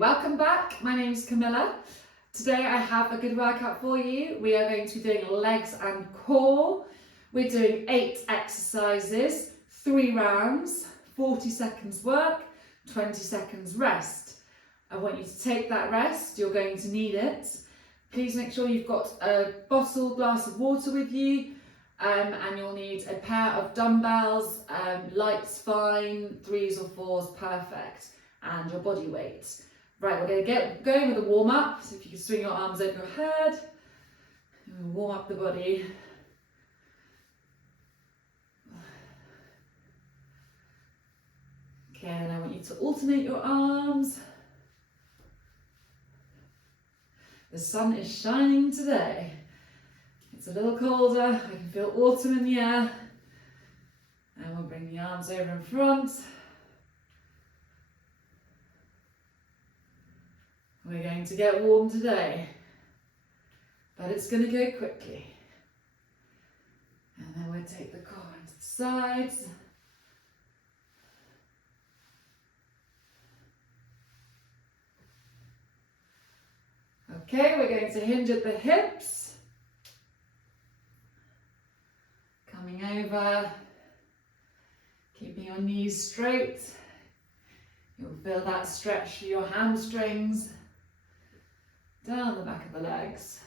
welcome back. My name's Camilla. Today I have a good workout for you. We are going to be doing legs and core. We're doing 8 exercises, 3 rounds, 40 seconds work, 20 seconds rest. I want you to take that rest, you're going to need it. Please make sure you've got a bottle, glass of water with you, and you'll need a pair of dumbbells, light's fine, 3s or 4s, perfect, and your body weight. Right, we're going to get going with a warm up, so if you can swing your arms over your head, and warm up the body. Okay, and I want you to alternate your arms. The sun is shining today. It's a little colder, I can feel autumn in the air. And we'll bring the arms over in front. We're going to get warm today, but it's going to go quickly. And then we'll take the core into the sides. Okay, we're going to hinge at the hips. Coming over, keeping your knees straight. You'll feel that stretch through your hamstrings, down the back of the legs.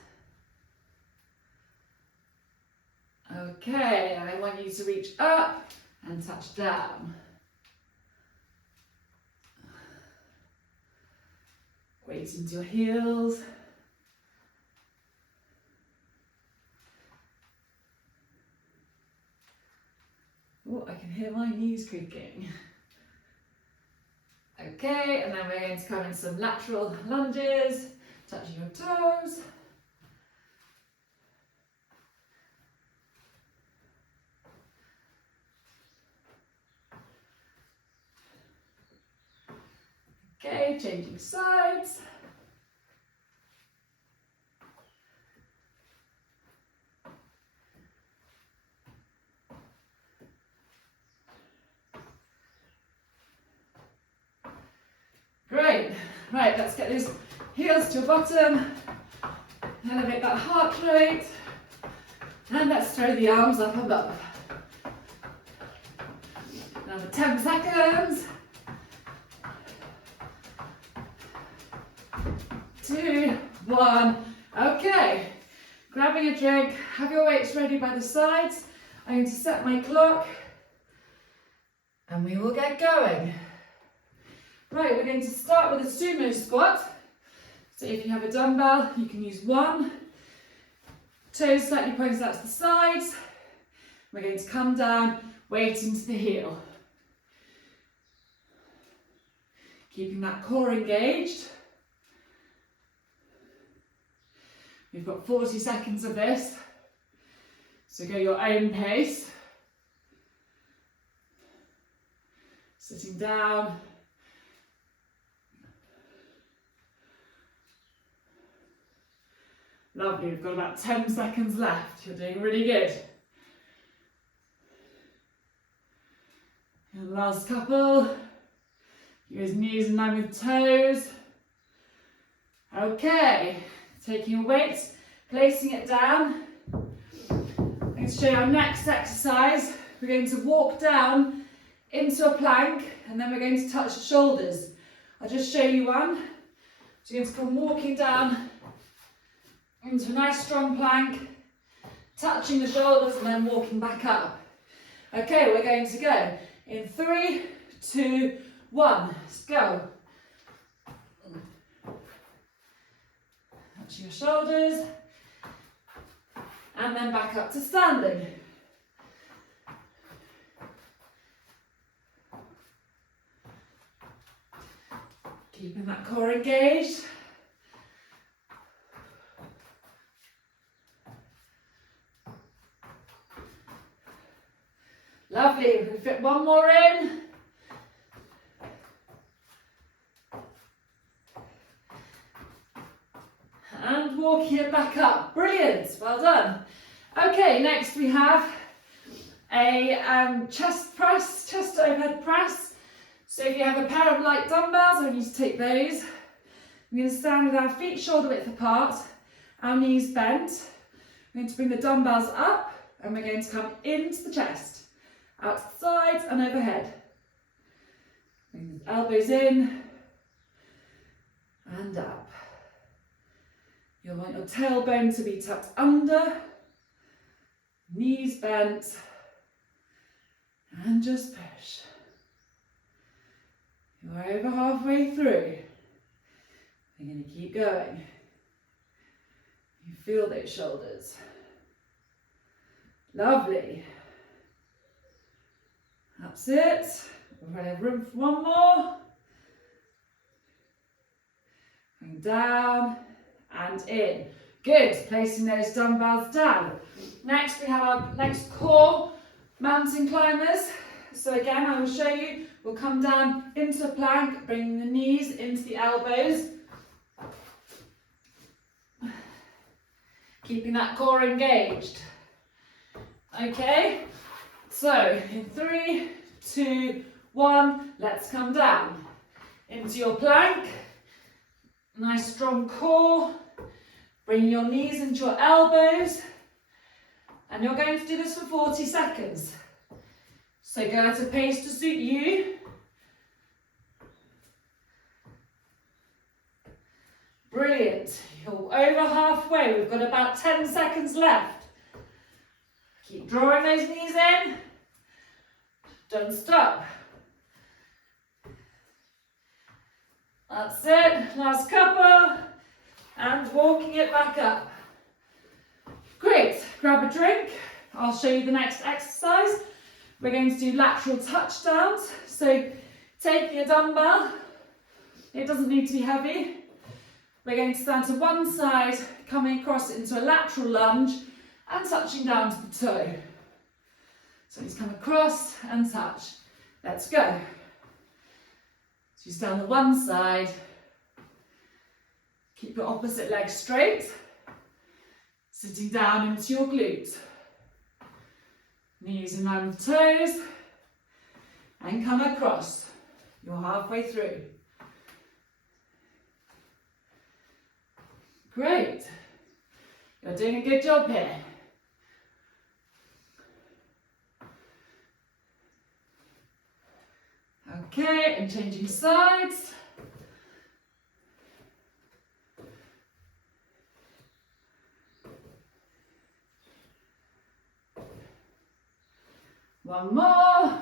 Okay, and I want you to reach up and touch down. Weight into your heels. Oh, I can hear my knees creaking. Okay, and then we're going to come in some lateral lunges, touching your toes. Okay, changing sides. Great. Right, let's get those heels to your bottom. Elevate that heart rate. And let's throw the arms up above. Another 10 seconds. 2, 1. Okay. Grabbing a drink. Have your weights ready by the sides. I'm going to set my clock. And we will get going. Right, we're going to start with a sumo squat. So if you have a dumbbell, you can use one. Toes slightly pointed out to the sides. We're going to come down, weight into the heel. Keeping that core engaged. We've got 40 seconds of this. So go your own pace. Sitting down. Lovely, we've got about 10 seconds left. You're doing really good. And the last couple. Keep those knees in line with toes. Okay, taking your weight, placing it down. I'm going to show you our next exercise. We're going to walk down into a plank and then we're going to touch the shoulders. I'll just show you one. So you're going to come walking down into a nice strong plank, touching the shoulders and then walking back up. Okay, we're going to go in 3, 2, 1. Let's go. Touching your shoulders and then back up to standing. Keeping that core engaged. Lovely, we can fit one more in. And walking it back up. Brilliant, well done. Okay, next we have a chest press, chest overhead press. So if you have a pair of light dumbbells, I want you to take those. We're going to stand with our feet shoulder width apart, our knees bent. We're going to bring the dumbbells up and we're going to come into the chest, out to the sides and overhead. Bring the elbows in and up. You'll want your tailbone to be tucked under, knees bent, and just push. You're over halfway through. We're going to keep going. You feel those shoulders. Lovely. That's it. We've got room for one more. Going down and in. Good. Placing those dumbbells down. Next we have our next core mountain climbers. So again, I will show you. We'll come down into a plank, bringing the knees into the elbows. Keeping that core engaged. Okay, so in 3, 2, 1, let's come down into your plank. Nice strong core. Bring your knees into your elbows. And you're going to do this for 40 seconds. So go at a pace to suit you. Brilliant. You're over halfway. We've got about 10 seconds left. Keep drawing those knees in. Don't stop. That's it. Last couple. And walking it back up. Great. Grab a drink. I'll show you the next exercise. We're going to do lateral touchdowns. So taking a dumbbell. It doesn't need to be heavy. We're going to stand to one side, coming across into a lateral lunge and touching down to the toe. So just come across and touch. Let's go. So you stand to one side. Keep your opposite leg straight. Sitting down into your glutes. Knees in line with toes. And come across. You're halfway through. Great. You're doing a good job here. Okay, and changing sides. One more.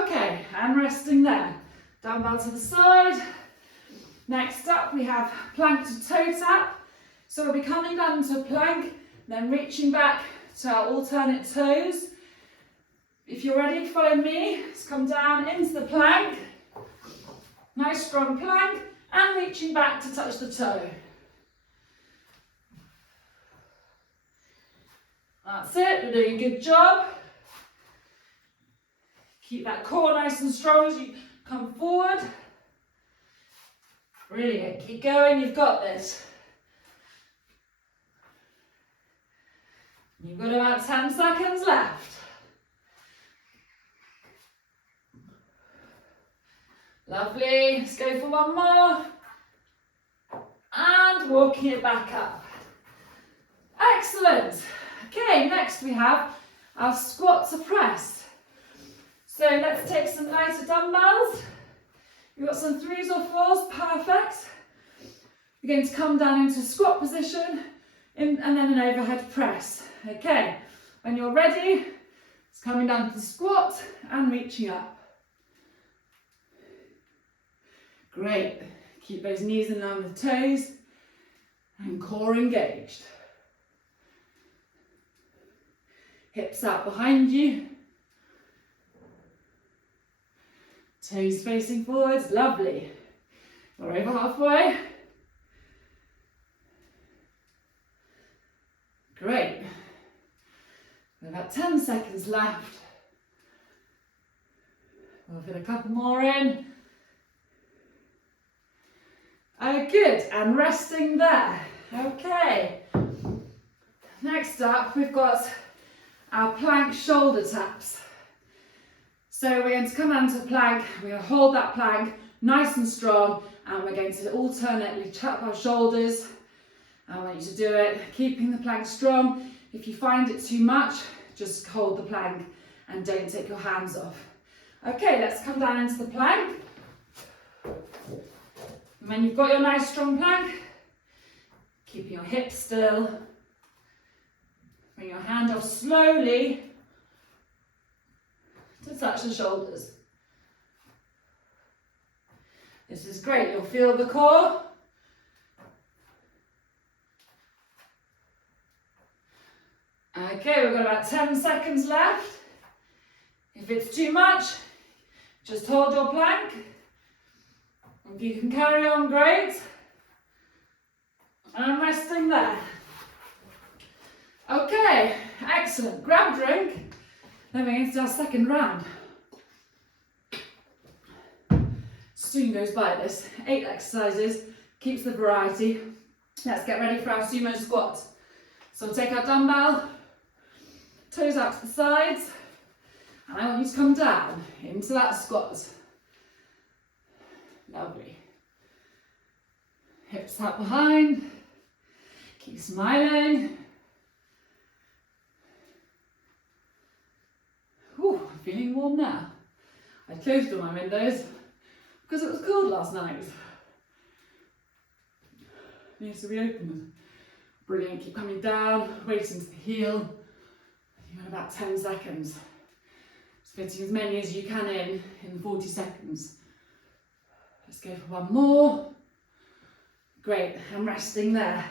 Okay, and resting there. Dumbbell to the side. Next up, we have plank to toe tap. So we'll be coming down into a plank, then reaching back to our alternate toes. If you're ready, follow me. Let's come down into the plank. Nice strong plank, and reaching back to touch the toe. That's it, you're doing a good job. Keep that core nice and strong as you come forward. Brilliant, keep going, you've got this. You've got about 10 seconds left. Lovely, let's go for one more. And walking it back up. Excellent. Okay, next we have our squat to press. So let's take some lighter dumbbells. You've got some 3s or 4s, perfect. We're going to come down into a squat position and then an overhead press. Okay, when you're ready, it's coming down to the squat and reaching up. Great, keep those knees in line with toes and core engaged. Hips out behind you. Toes facing forwards, lovely. We're over halfway. Great. We've about 10 seconds left. We'll fit a couple more in. Oh, good, and resting there. Okay. Next up, we've got our plank shoulder taps. So we're going to come down to a plank, we're going to hold that plank, nice and strong, and we're going to alternately tap our shoulders. I want you to do it, keeping the plank strong. If you find it too much, just hold the plank and don't take your hands off. Okay, let's come down into the plank. And when you've got your nice strong plank, keeping your hips still, bring your hand off slowly to touch the shoulders. This is great, you'll feel the core. Okay, we've got about 10 seconds left. If it's too much, just hold your plank. If you can carry on, great. And I'm resting there. Okay, excellent. Grab a drink. Then we're going to do our second round. Soon goes by this. 8 exercises, keeps the variety. Let's get ready for our sumo squat. So we'll take our dumbbell, toes out to the sides, and I want you to come down into that squat. Lovely. Hips out behind. Keep smiling. Ooh, I'm feeling warm now. I closed all my windows because it was cold last night. Needs to be opened. Brilliant. Keep coming down, weight into the heel. You've got about 10 seconds. Just fitting as many as you can in the 40 seconds. Let's go for one more. Great, I'm resting there.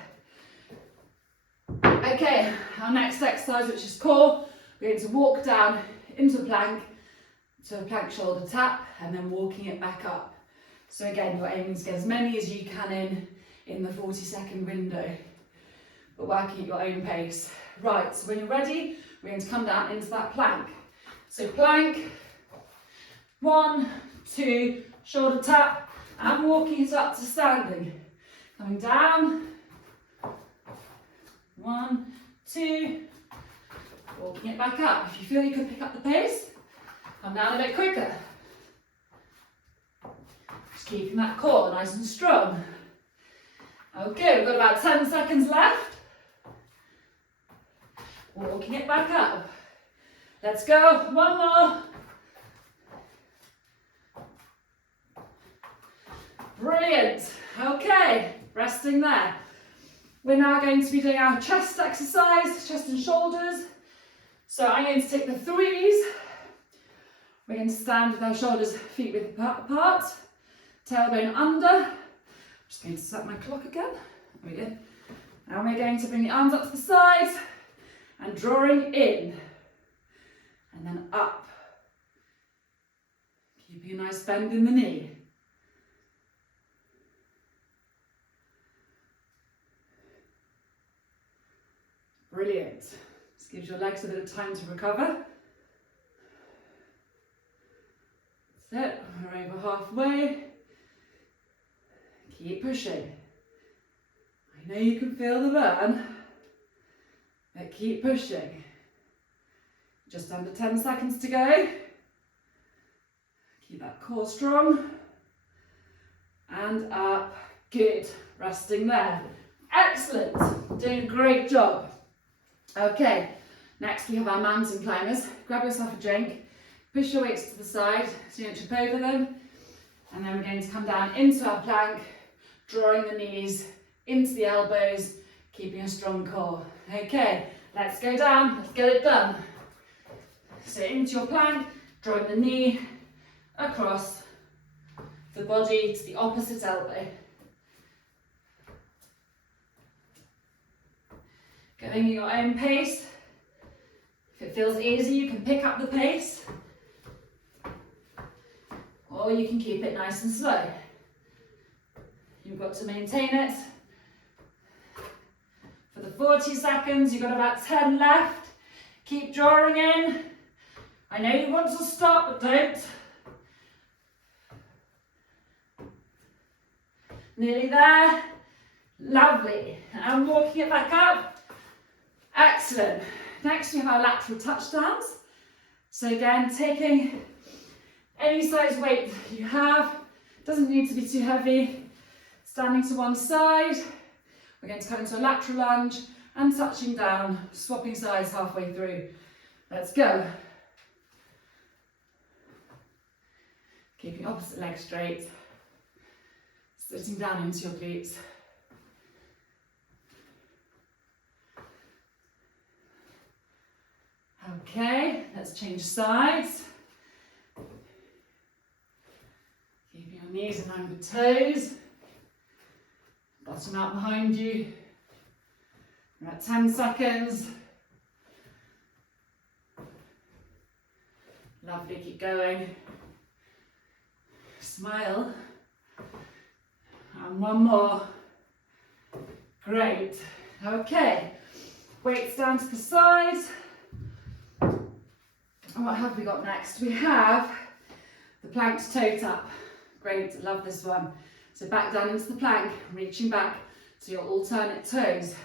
Okay, our next exercise, which is core, we're going to walk down into a plank, to a plank shoulder tap, and then walking it back up. So again, you're aiming to get as many as you can in the 40-second window, but working at your own pace. Right, so when you're ready, we're going to come down into that plank. So plank, 1, 2, shoulder tap, and walking it up to standing. Coming down, 1, 2, walking it back up. If you feel you can pick up the pace, come down a bit quicker. Just keeping that core nice and strong. Okay, we've got about 10 seconds left. Walking it back up. Let's go, one more. Brilliant. Okay, resting there. We're now going to be doing our chest exercise, chest and shoulders. So I'm going to take the 3s. We're going to stand with our shoulders, feet width apart, tailbone under. I'm just going to set my clock again. There we go. And we're going to bring the arms up to the sides and drawing in and then up. Keeping a nice bend in the knee. Brilliant. Just gives your legs a bit of time to recover. That's it. We're over halfway. Keep pushing. I know you can feel the burn, but keep pushing. Just under 10 seconds to go. Keep that core strong. And up. Good. Resting there. Excellent. Doing a great job. Okay, next we have our mountain climbers. Grab yourself a drink, push your weights to the side so you don't trip over them, and then we're going to come down into our plank, drawing the knees into the elbows, keeping a strong core. Okay, let's go down, let's get it done. So into your plank, drawing the knee across the body to the opposite elbow. Going at your own pace. If it feels easy, you can pick up the pace, or you can keep it nice and slow. You've got to maintain it. For the 40 seconds, you've got about 10 left. Keep drawing in. I know you want to stop, but don't. Nearly there. Lovely. And walking it back up. Excellent. Next we have our lateral touchdowns. So again, taking any size weight you have, Doesn't need to be too heavy. Standing to one side. We're going to come into a lateral lunge and touching down, swapping sides halfway through. Let's go. Keeping opposite leg straight. Sitting down into your glutes. Okay, let's change sides. Keeping your knees in line with toes. Bottom out behind you. About 10 seconds. Lovely, keep going. Smile. And one more. Great. Okay, weights down to the sides. And what have we got next? We have the planked toe tap. Great, love this one. So back down into the plank, reaching back to your alternate toes.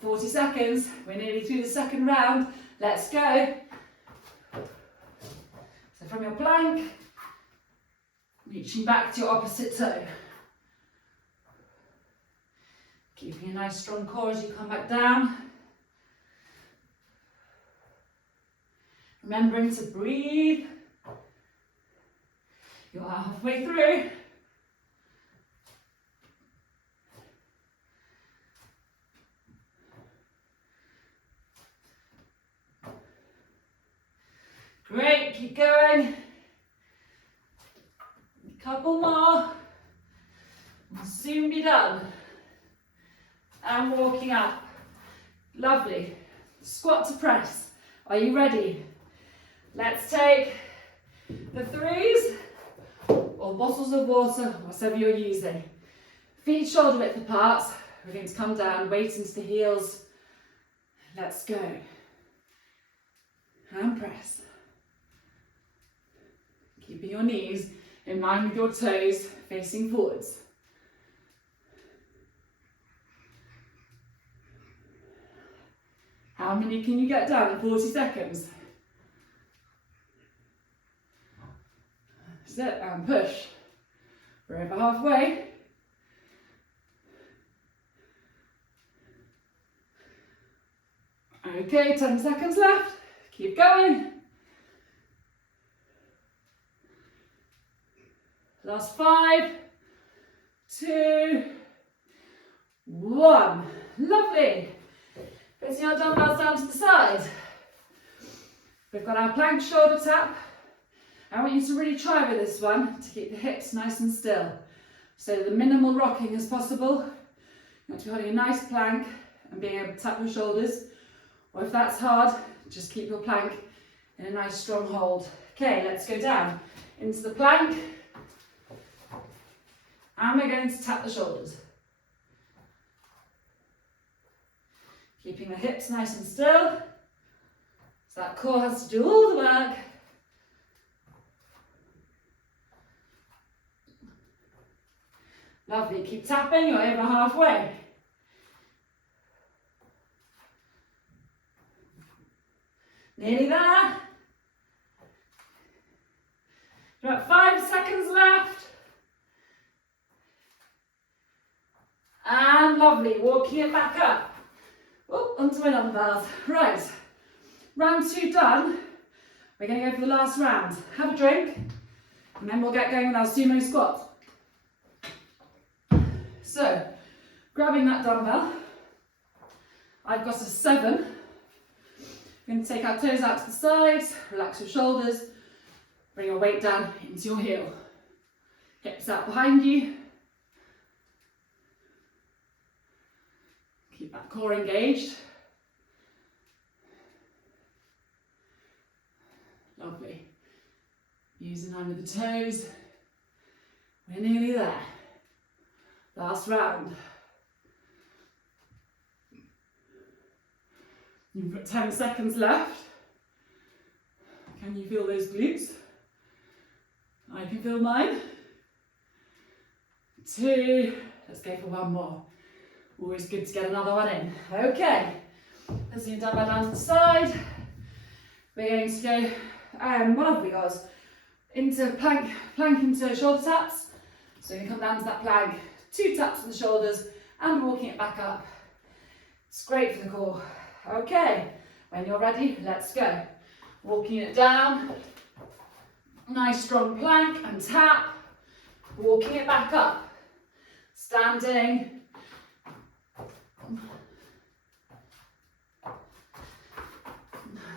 40 seconds, we're nearly through the second round. Let's go. So from your plank, reaching back to your opposite toe. Keeping a nice strong core as you come back down. Remembering to breathe. You are halfway through. Great, keep going. A couple more. We'll soon be done. And walking up. Lovely. Squat to press. Are you ready? Let's take the threes or bottles of water, whatever you're using. Feet shoulder width apart. We're going to come down, weight into the heels. Let's go. And press. Keeping your knees in line with your toes, facing forwards. How many can you get down in 40 seconds? That's it, and push. We're over halfway. Okay, 10 seconds left. Keep going. Last 5, 2, 1. Lovely. Placing our dumbbells down to the side. We've got our plank shoulder tap. I want you to really try with this one to keep the hips nice and still. So the minimal rocking as possible. You want to be holding a nice plank and being able to tap your shoulders. Or if that's hard, just keep your plank in a nice strong hold. Okay, let's go down into the plank. And we're going to tap the shoulders. Keeping the hips nice and still. So that core has to do all the work. Lovely, keep tapping, you're over halfway. Nearly there. About 5 seconds left. And lovely, walking it back up. Oh, onto my dumbbells. Right, round 2 done. We're going to go for the last round. Have a drink, and then we'll get going with our sumo squat. So, grabbing that dumbbell, I've got a 7. We're going to take our toes out to the sides, relax your shoulders, bring your weight down into your heel. Hips out behind you. Keep that core engaged. Lovely. Using in with the toes. We're nearly there. Last round. You've got 10 seconds left. Can you feel those glutes? I can feel mine. 2. Let's go for one more. Always good to get another one in. Okay. As you dumbbell down to the side, we're going to go, what have we got? Into plank into shoulder taps. So you come down to that plank, 2 taps on the shoulders and walking it back up. It's great for the core. Okay, when you're ready, let's go. Walking it down, nice strong plank and tap, walking it back up, standing,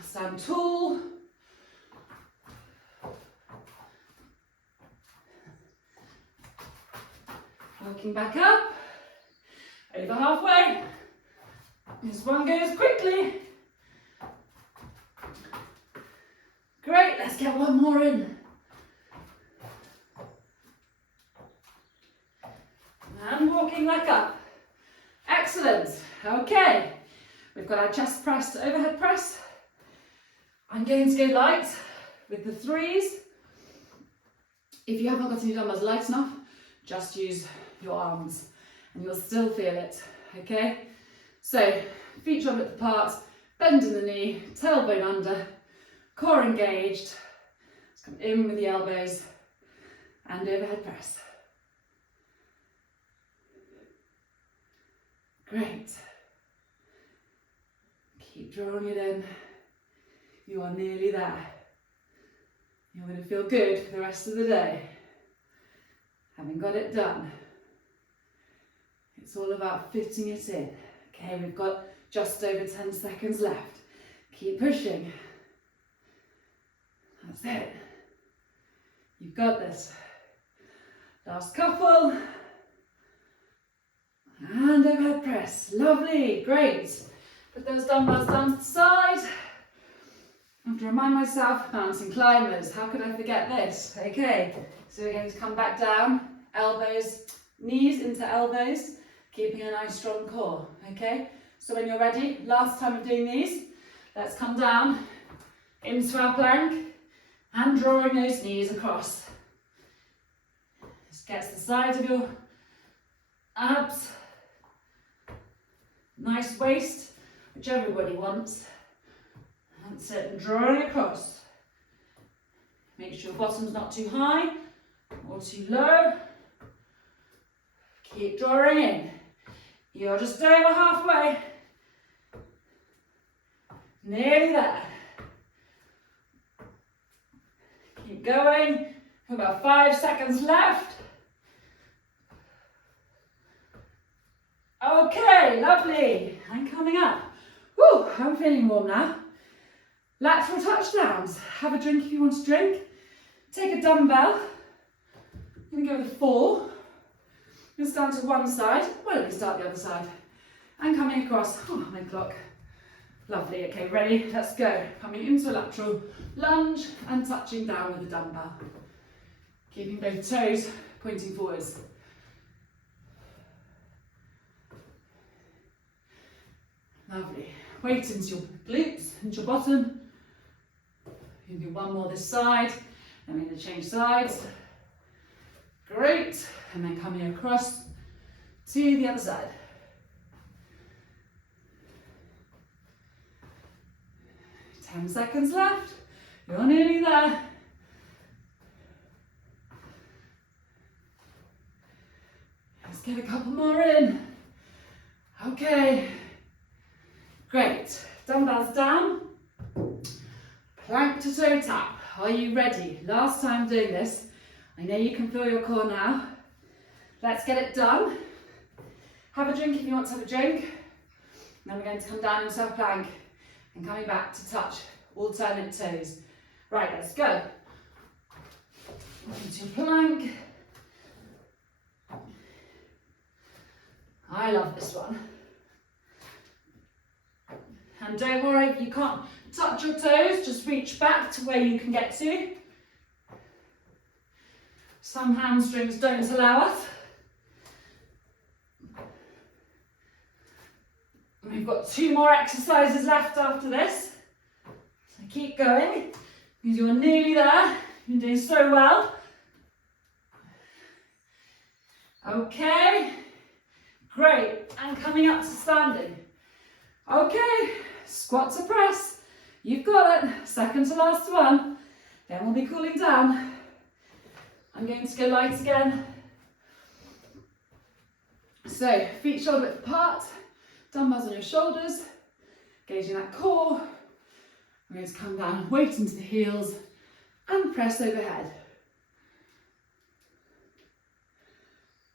stand tall, walking back up, over halfway. This one goes quickly. Great, let's get one more in. And walking back up. Excellent. Okay, we've got our chest press to overhead press. I'm going to go light with the 3s. If you haven't got any dumbbells light enough, just use your arms and you'll still feel it, okay? So, feet joint width apart, bend in the knee, tailbone under, core engaged. Let's come in with the elbows and overhead press. Great. Keep drawing it in. You are nearly there. You're going to feel good for the rest of the day, having got it done. It's all about fitting it in. Okay, we've got just over 10 seconds left. Keep pushing. That's it. You've got this. Last couple. And overhead press. Lovely, great. Put those dumbbells down to the side. I have to remind myself, mountain climbers, how could I forget this? Okay, so we're going to come back down, elbows, knees into elbows, keeping a nice strong core, okay? So when you're ready, last time of doing these, let's come down into our plank and drawing those knees across. This gets the sides of your abs, nice waist, which everybody wants. That's it, and drawing across. Make sure your bottom's not too high or too low. Keep drawing in. You're just over halfway. Nearly there. Keep going. About 5 seconds left. Okay, lovely. And coming up. Whew, I'm feeling warm now. Lateral touchdowns. Have a drink if you want to drink. Take a dumbbell. I'm going to go with 4. Just stand to one side. Why don't we start the other side? And coming across. Oh, my clock. Lovely. Okay, ready? Let's go. Coming into a lateral lunge and touching down with the dumbbell. Keeping both toes pointing forwards. Lovely. Weight into your glutes, into your bottom. You can do one more this side, and we're going to change sides. Great. And then coming across to the other side. Ten seconds left. You're nearly there. Let's get a couple more in. Okay. Great. Dumbbells down. Plank to toe tap. Are you ready? Last time doing this. I know you can feel your core now. Let's get it done. Have a drink if you want to have a drink. And then we're going to come down into our plank and coming back to touch alternate toes. Right, let's go. Into plank. I love this one. And don't worry if you can't touch your toes, just reach back to where you can get to. Some hamstrings don't allow us. We've got 2 more exercises left after this. So keep going, because you're nearly there. You're doing so well. Okay, great. And coming up to standing. Okay, squat to press. You've got it. Second to last one. Then we'll be cooling down. I'm going to go light again. So feet shoulder width apart, dumbbells on your shoulders, engaging that core. I'm going to come down, weight into the heels and press overhead.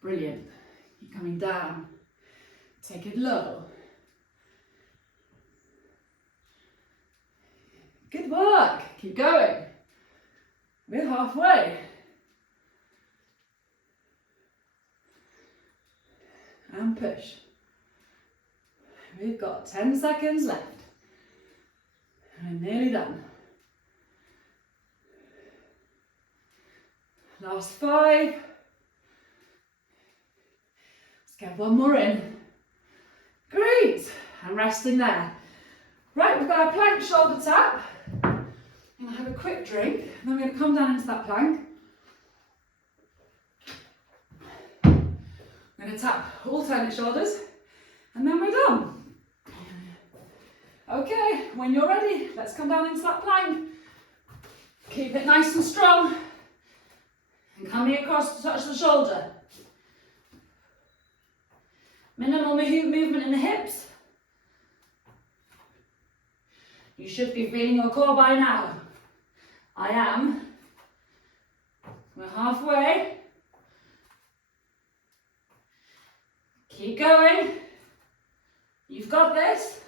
Brilliant. Keep coming down. Take it low. Good work. Keep going. We're halfway. And push. We've got 10 seconds left. We're nearly done. Last 5. Let's get one more in. Great. And resting there. Right, we've got our plank shoulder tap. I'm going to have a quick drink. And then we're going to come down into that plank. I'm going to tap alternate shoulders. And then we're done. Okay, when you're ready, let's come down into that plank. Keep it nice and strong. And coming across to touch the shoulder. Minimal movement in the hips. You should be feeling your core by now. I am. We're halfway. Keep going. You've got this.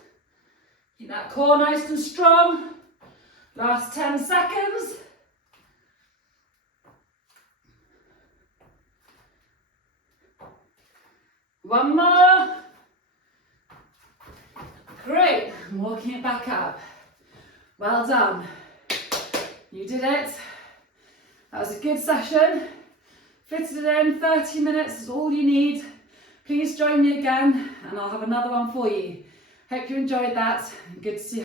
Keep that core nice and strong. Last 10 seconds. One more. Great. I'm walking it back up. Well done. You did it. That was a good session. Fitted it in, 30 minutes is all you need. Please join me again and I'll have another one for you. Hope you enjoyed that. Good to see you.